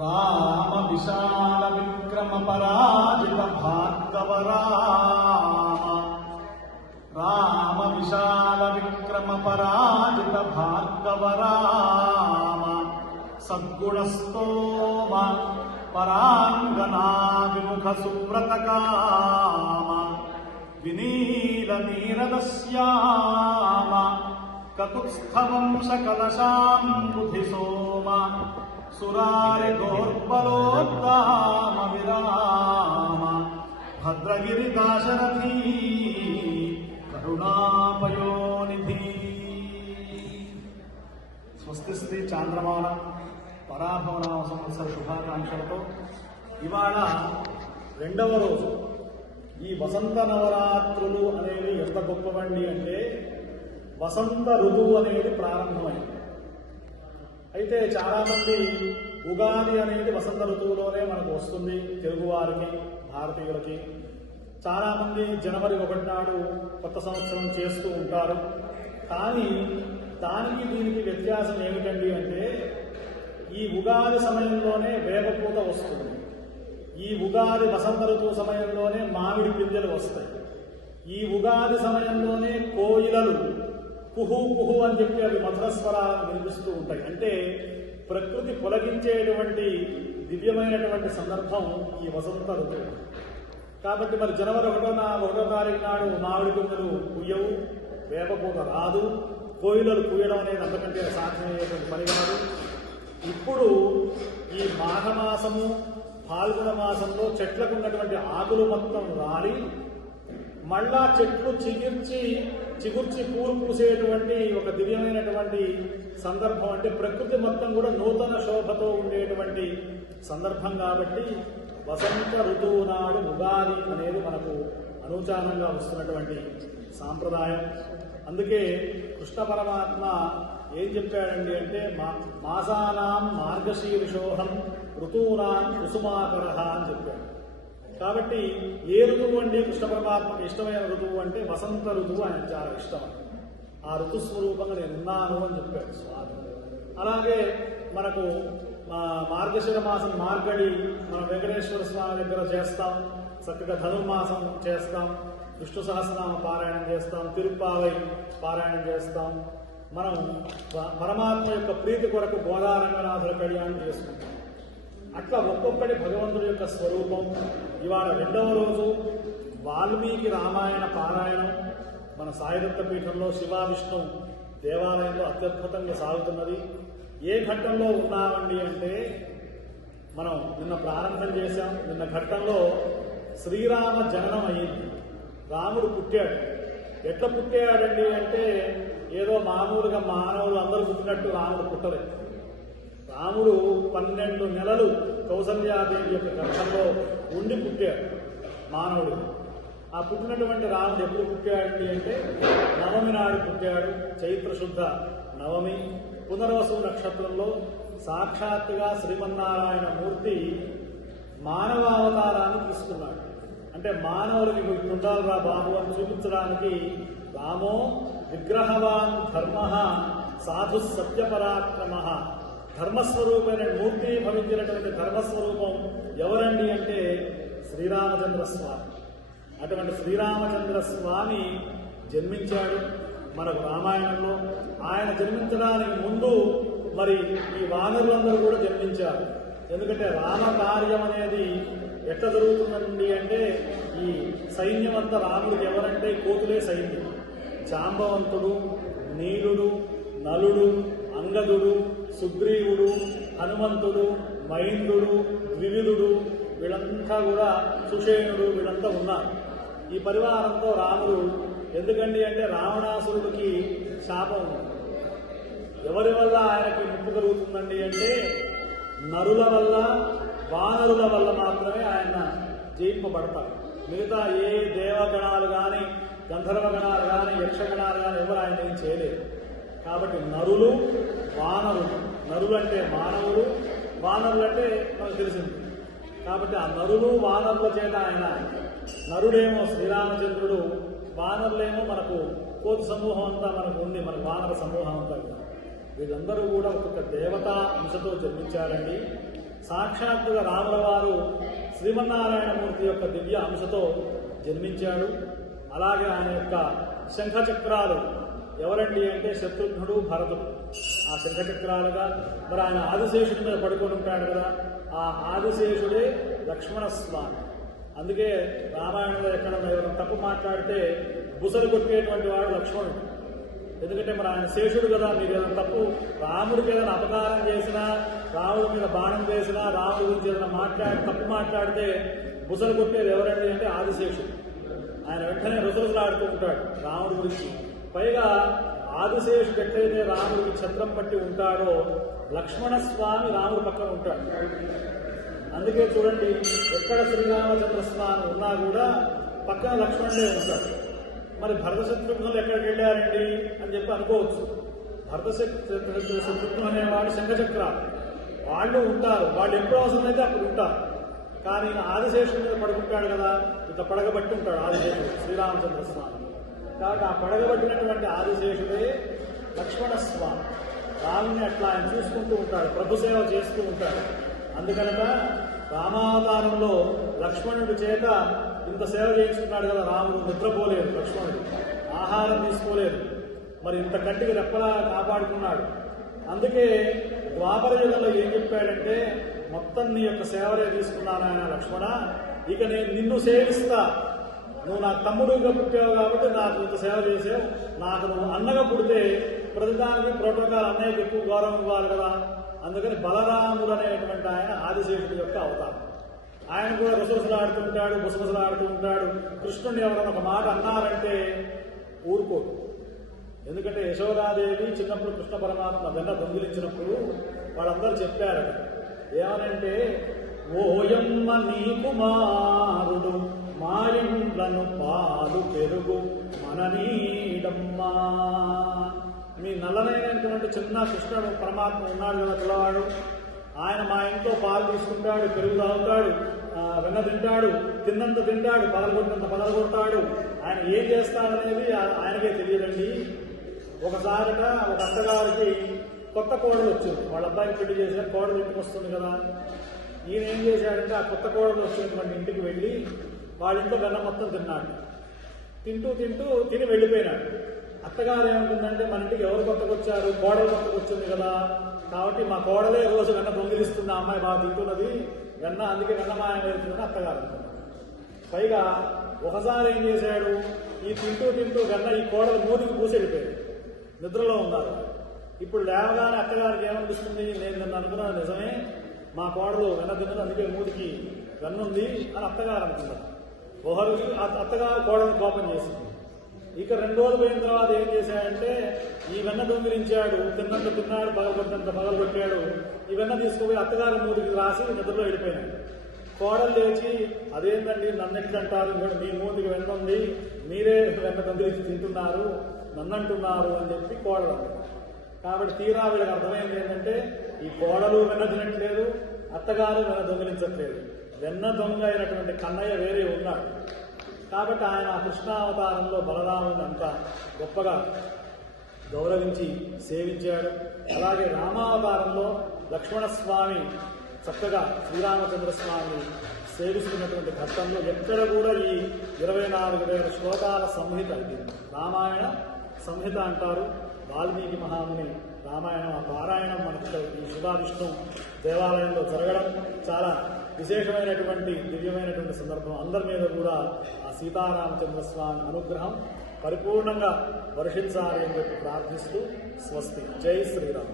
రామ విశాల విక్రమ పరాజిత భార్గవ రామ విశాల విక్రమ పరాజిత భార్గవ రామ సద్గుణస్తోమ పరాంగనా విముఖ సువ్రత కామ వినీల నీరదశ్యామ కకుత్స్థవంశ కలశాంబుధి సోమ సురారి గోర్బలోద్దామ విరామ భద్రగిరి దాశరథీ కరుణాపయోనిధి. స్వస్తి శ్రీ చాంద్రమాన పరాభవనామ సంవత్సర శుభాకాంక్షలతో ఇవాళ రెండవ రోజు. ఈ వసంత నవరాత్రులు అనేవి ఎంత గొప్పవండి అంటే వసంత ఋతువు అనేది ప్రారంభమైంది. అయితే చాలామంది ఉగాది అనేది వసంత ఋతువులోనే మనకు వస్తుంది తెలుగువారికి, భారతీయులకి. చాలామంది జనవరి 1 నాడు కొత్త సంవత్సరం చేస్తూ ఉంటారు. కానీ దానికి దీనికి వ్యత్యాసం ఏమిటండి అంటే ఈ ఉగాది సమయంలోనే వేపపూత వస్తుంది, ఈ ఉగాది వసంత ఋతువు సమయంలోనే మామిడి పిందెలు వస్తాయి, ఈ ఉగాది సమయంలోనే కోయిలలు కుహు కుహు అని చెప్పి అవి మధుర స్వరాలను వినిపిస్తూ ఉంటాయి. అంటే ప్రకృతి పొలగించేటువంటి దివ్యమైనటువంటి సందర్భం ఈ వసంత ఋతువు. కాబట్టి మరి జనవరి 1వ తారీఖు నాడు మామిడి పిందెలు కుయ్యవు, వేపపూత రాదు, కోయిలలు కుయ్యడం అనేది అంతకంటే సాధ్యమయ్యేటువంటి పని కాదు. ఇప్పుడు ఈ మాఘమాసము ఫాల్గుణ మాసంలో చెట్లకు ఉన్నటువంటి ఆకులు మొత్తం రాలి మళ్ళా చెట్లు చిగుర్చి పూలు పూసేటువంటి ఒక దివ్యమైనటువంటి సందర్భం. అంటే ప్రకృతి మొత్తం కూడా నూతన శోభతో ఉండేటువంటి సందర్భం. కాబట్టి వసంత ఋతువు నాడు ఉగాది అనేది మనకు అనూచానంగా వస్తున్నటువంటి సాంప్రదాయం. అందుకే కృష్ణ పరమాత్మ ఏం చెప్పాడండి అంటే మాసానాం మార్గశీర్షోహం ఋతువునాం కుసుమాకరః అని చెప్పాడు. కాబట్టి ఏ ఋతువు అండి కృష్ణ పరమాత్మకు ఇష్టమైన ఋతువు అంటే వసంత ఋతువు ఆయన చాలా ఇష్టం. ఆ ఋతుస్వరూపంగా నేను ఉన్నాను అని చెప్పాడు స్వామి. అలాగే మనకు మార్గశిర మాసం మార్గడి మన వెంకటేశ్వర స్వామి దగ్గర చేస్తాం, చక్కగా ధనుర్మాసం చేస్తాం, విష్ణు సహస్రనామ పారాయణం చేస్తాం, తిరుప్పావై పారాయణం చేస్తాం. మనం పరమాత్మ యొక్క ప్రీతి కొరకు గోదారంగనాథుల కళ్యాణం చేసుకుంటాం. అట్లా ఒక్కొక్కటి భగవంతుడి యొక్క స్వరూపం. ఇవాళ రెండవ రోజు వాల్మీకి రామాయణ పారాయణం మన సాయిదత్త పీఠంలో శివ విష్ణు దేవాలయంలో అత్యద్భుతంగా సాగుతున్నది. ఏ ఘట్టంలో ఉన్నామండి అంటే మనం నిన్న ప్రారంభం చేశాం. నిన్న ఘట్టంలో శ్రీరామ జననం అయ్యింది, రాముడు పుట్టాడు. ఎట్లా పుట్టాడండి అంటే ఏదో మామూలుగా మానవులు అందరూ పుట్టినట్టు రాముడు పుట్టలేదు. రాముడు 12 నెలలు కౌసల్యాదేవి యొక్క గర్భంలో ఉండి పుట్టాడు మానవుడు. ఆ పుట్టినటువంటి రాముడు ఎప్పుడు పుట్టాడండి అంటే నవమి నాడు పుట్టాడు. చైత్రశుద్ధ నవమి పునర్వసు నక్షత్రంలో సాక్షాత్తుగా శ్రీమన్నారాయణ మూర్తి మానవావతారాన్ని తీసుకున్నాడు. అంటే మానవులకి ఉండాలిరా బాబు అని చూపించడానికి రామో విగ్రహవాన్ ధర్మ సాధు సత్యపరాక్రమ ధర్మస్వరూపమైన మూర్తి భవించినటువంటి ధర్మస్వరూపం ఎవరండి అంటే శ్రీరామచంద్ర స్వామి. అటువంటి శ్రీరామచంద్ర స్వామి జన్మించాడు మనకు రామాయణంలో. ఆయన జన్మించడానికి ముందు మరి ఈ వానరులందరూ కూడా జన్మించారు. ఎందుకంటే రామ కార్యం అనేది ఎట్లా జరుగుతుందండి అంటే ఈ సైన్యం అంతా రాముడికి ఎవరంటే కోతులే సైన్యం. జాంబవంతుడు, నీలుడు, నలుడు, అంగదుడు, సుగ్రీవుడు, హనుమంతుడు, మైందుడు, ద్వివిధుడు, వీళ్ళంతా కూడా సుషేణుడు, వీళ్ళంతా ఉన్నారు ఈ పరివారంతో రాముడు. ఎందుకండి అంటే రావణాసురుడికి శాపం ఉంది. ఎవరి వల్ల ఆయనకి ముప్పు కలుగుతుందండి అంటే నరుల వల్ల, వానరుల వల్ల మాత్రమే ఆయన జయింపబడతారు. మిగతా ఏ దేవగణాలు కానీ, గంధర్వగణాలు కానీ, యక్షగణాలు కానీ ఎవరు ఆయన ఏం చేయలేదు. కాబట్టి నరులు, వానరులు. నరులు అంటే మానవులు, వానరులు అంటే మనకు తెలిసింది. కాబట్టి ఆ నరులు వానరుల చేత ఆయన, నరుడేమో శ్రీరామచంద్రుడు, వానరులేమో మనకు కోతి సమూహం అంతా మనకు ఉంది, మనకు వానర సమూహం అంతా. వీళ్ళందరూ కూడా ఒక్కొక్క దేవతా అంశతో జన్మించారండి. సాక్షాత్తుగా రాముల వారు శ్రీమన్నారాయణమూర్తి యొక్క దివ్య అంశతో జన్మించాడు. అలాగే ఆయన యొక్క శంఖచక్రాలు ఎవరండి అంటే శత్రుఘ్నుడు, భరతుడు. ఆ శంఖచక్రాలుగా మరి ఆయన ఆదిశేషుడి మీద పడుకొని ఉంటాడు కదా, ఆ ఆదిశేషుడే లక్ష్మణస్వామి. అందుకే రామాయణంలో ఎక్కడ ఎవరైనా తప్పు మాట్లాడితే బుసలు కొట్టేటువంటి వాడు లక్ష్మణుడు. ఎందుకంటే మరి ఆయన శేషుడు కదా, మీరు ఏదైనా తప్పు రాముడికి ఏదైనా అపకారం చేసినా, రాముడి మీద బాణం వేసినా, రాముడి గురించి ఏదైనా తప్పు మాట్లాడితే బుసలు కొట్టేది ఎవరండి అంటే ఆదిశేషుడు. ఆయన వెంటనే రుసరుసలాడుతూ ఉంటాడు రాముడి గురించి. పైగా ఆదిశేషుడు ఎట్లయితే రాముడికి ఛత్రం పట్టి ఉంటాడో, లక్ష్మణస్వామి రాముడి పక్కన ఉంటాడు. అందుకే చూడండి, ఎక్కడ శ్రీరామచంద్రస్వామి ఉన్నా కూడా పక్కన లక్ష్మణుడే ఉంటాడు. మరి భరత శత్రుఘ్నులు ఎక్కడికి వెళ్ళారండి అని చెప్పి అనుకోవచ్చు. భరత శత్రుఘ్నులు అనేవాడు శంఖచక్రాలు, వాళ్ళు ఉంటారు. వాళ్ళు ఎప్పుడు అవసరమైతే అప్పుడు ఉంటారు. కానీ ఆదిశేషుడి మీద పడుకుంటాడు కదా, ఇట్లా పడగబట్టి ఉంటాడు ఆదిశేషుడు శ్రీరామచంద్రస్వామి. కాబట్టి ఆ పడగబట్టినటువంటి ఆదిశేషుడే లక్ష్మణస్వామి. రాముని అట్లా ఆయన చూసుకుంటూ ఉంటాడు, ప్రభు సేవ చేస్తూ ఉంటాడు. అందుకనక రామావతారంలో లక్ష్మణుడి చేత ఇంత సేవ చేయించుకున్నాడు కదా రాముడు. నిద్రపోలేదు లక్ష్మణుడు, ఆహారం తీసుకోలేదు, మరి ఇంత కంటికి రెప్పలా కాపాడుకున్నాడు. అందుకే ద్వాపర యుగంలో ఏం చెప్పాడంటే, మొత్తం నీ యొక్క సేవలే తీసుకున్నాను ఆయన లక్ష్మణ, ఇక నేను నిన్ను సేవిస్తా. నువ్వు నాకు తమ్ముడుగా పుట్టావు కాబట్టి నాకు ఇంత సేవ చేసావు, నాకు నువ్వు అన్నగా పుడితే ప్రతిదానికి ప్రోటోకాల్ అన్నయ్యకి ఎక్కువ గౌరవం ఇవ్వాలి కదా. అందుకని బలరాముడు అనేటువంటి ఆయన ఆదిశేషుడి యొక్క అవతారం. ఆయన కూడా రుసరుసలాడుతుంటాడు, బుసబుసలాడుతూ ఉంటాడు. కృష్ణుడిని ఎవరైనా ఒక మాట అన్నారంటే ఊరుకోడు. ఎందుకంటే యశోదాదేవి చిన్నప్పుడు కృష్ణ పరమాత్మ వెన్న దొంగిలించినప్పుడు వాళ్ళందరూ చెప్పారు ఏమనంటే, ఓయమ్మ నీ కుమారుడు మాయండ్లను పాలు పెరుగు మననీడమ్మా. మీ నల్లనైనటువంటి చిన్న కృష్ణుడు పరమాత్మ ఉన్నాడు కదా పిల్లవాడు, ఆయన మా ఇంట్లో పాలు తీసుకుంటాడు, పెరుగు తాగుతాడు, వెన్న తింటాడు, తిన్నంత తింటాడు, పగలగొట్టినంత పగలగొడతాడు. ఆయన ఏం చేస్తాడనేది ఆయనకే తెలియదండి. ఒకసారిట ఒక అత్తగారికి కొత్త కోడలు వచ్చింది, వాళ్ళ అబ్బాయికి పెళ్లి చేశారు, కోడలు ఇంటికి వస్తుంది కదా. ఈయన ఏం చేశాడంటే ఆ కొత్త కోడలు వచ్చినటువంటి ఇంటికి వెళ్ళి వాళ్ళ ఇంట్లో వెన్న మొత్తం తిన్నాడు. తిని వెళ్ళిపోయినాడు. అత్తగారు ఏమంటుందంటే, మన ఇంటికి ఎవరు కొత్తకు వచ్చారు, కోడలు కొత్తకు వచ్చింది కదా, కాబట్టి మా కోడలే రోజు వెన్న దొంగిలిస్తుంది, ఆ అమ్మాయి బాగా తింటున్నది వెన్న, అందుకే వెన్న మాయం వెళ్తుందని అత్తగారు అంటున్నారు. పైగా ఒకసారి ఏం చేశాడు, ఈ తింటూ వెన్న ఈ కోడలు మూతికి పూసి వెళ్ళిపోయాడు. నిద్రలో ఉన్నారు. ఇప్పుడు లేవగానే అత్తగారికి ఏమనిపిస్తుంది, నేను నిన్ను అనుకున్నాను నిజమే, మా కోడలు వెన్న తిన్నది అందుకే మూతికి వెన్న ఉంది అని అత్తగారు అనుకున్నారు. ఒకరికి అత్తగారు కోడలు కోపం చేసింది. ఇక 2 రోజులు పోయిన తర్వాత ఏం చేశాడంటే, ఈ వెన్న దొంగిలించాడు, తిన్నంత తిన్నాడు, పగలగొట్టినంత పగలగొట్టాడు, ఈ వెన్న తీసుకుపోయి అత్తగారి మూతికి రాసి నిద్రలో వెళ్ళిపోయినాడు. కోడలు లేచి, అదేంటండి నన్ను ఎట్లంటారు, మీ మూతికి వెన్న ఉంది, మీరే వెన్న దొంగిలించి తింటున్నారు, నన్నంటున్నారు అని చెప్పి కోడలు అంటారు. కాబట్టి తీరా వీళ్ళకి అర్థమైంది ఏంటంటే, ఈ కోడలు వెన్న తినట్లేదు, అత్తగారు వెన్న దొంగిలించట్లేదు, వెన్న దొంగ అయినటువంటి కన్నయ్య వేరే ఉన్నాడు. కాబట్టి ఆయన కృష్ణావతారంలో బలరాముని అంత గొప్పగా గౌరవించి సేవించాడు. అలాగే రామావతారంలో లక్ష్మణస్వామి చక్కగా శ్రీరామచంద్రస్వామిని సేవిస్తున్నటువంటి ఘట్టంలో ఎక్కడ కూడా ఈ 24,000 శ్లోకాల సంహిత, ఇది రామాయణ సంహిత అంటారు. వాల్మీకి మహాముని రామాయణం ఆ పారాయణం మనకు ఈ శుభావిష్ణు దేవాలయంలో జరగడం చాలా విశేషమైనటువంటి దివ్యమైనటువంటి సందర్భం. అందరి మీద కూడా ఆ సీతారామచంద్రస్వామి అనుగ్రహం పరిపూర్ణంగా వర్షించాలి అని చెప్పి ప్రార్థిస్తూ స్వస్తి. జై శ్రీరామ్.